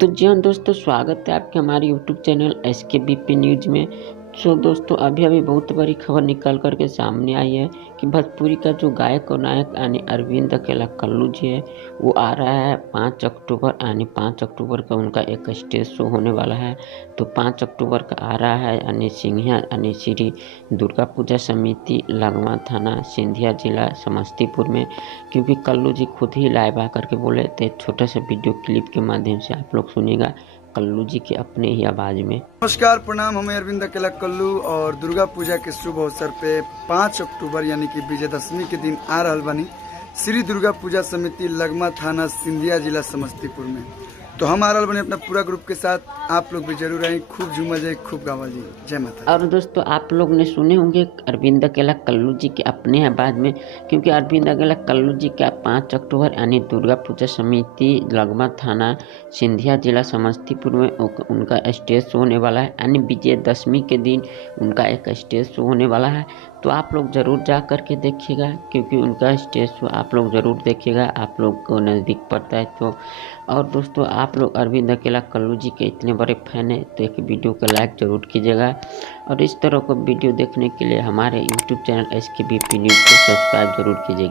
तो जी हाँ दोस्तों, स्वागत है आपके हमारे यूट्यूब चैनल SKBP न्यूज़ में। सो दोस्तों, अभी बहुत बड़ी खबर निकल कर के सामने आई है कि भोजपुरी का जो गायक और नायक यानी अरविंद अकेला कल्लू जी है, वो आ रहा है 5 अक्टूबर, यानी 5 अक्टूबर का उनका एक स्टेज शो होने वाला है। तो 5 अक्टूबर का आ रहा है यानी सिंघिया यानी श्री दुर्गा पूजा समिति, लगमा थाना, सिंधिया जिला, समस्तीपुर में। क्योंकि कल्लू जी खुद ही लाइव आकर के बोले थे, छोटा सा वीडियो क्लिप के माध्यम से आप लोग सुनिएगा कल्लू जी के अपने ही आवाज़ में। नमस्कार, प्रणाम। हमें अरविंद अकेला कल्लू और दुर्गा पूजा के शुभ अवसर पे 5 अक्टूबर यानी कि विजयदशमी के दिन आ रहल बानी श्री दुर्गा पूजा समिति, लगमा थाना, सिंधिया जिला, समस्तीपुर में। तो हम आ रहल बानी अपना पूरा ग्रुप के साथ। आप लोग भी जरूर आए, खूब झूमा जाए, खूब गावा जी। जय माता। और दोस्तों, आप लोग ने सुने होंगे अरविंद अकेला कल्लू जी के अपने आवाज़ में, क्योंकि अरविंद अकेला कल्लू जी का 5 अक्टूबर यानी दुर्गा पूजा समिति, लगमा थाना, सिंधिया जिला, समस्तीपुर में उनका स्टेज शो होने वाला है। यानी विजयदशमी के दिन उनका एक स्टेज शो होने वाला है। तो आप लोग ज़रूर जा कर के देखिएगा, क्योंकि उनका स्टेज शो आप लोग ज़रूर देखिएगा, आप लोग को नज़दीक पड़ता है तो। और दोस्तों, आप लोग अरविंद अकेला कल्लू जी के इतने बड़े फैन हैं तो एक वीडियो को लाइक ज़रूर कीजिएगा। और इस तरह को वीडियो देखने के लिए हमारे यूट्यूब चैनल SKBP न्यूज़ को सब्सक्राइब ज़रूर कीजिएगा।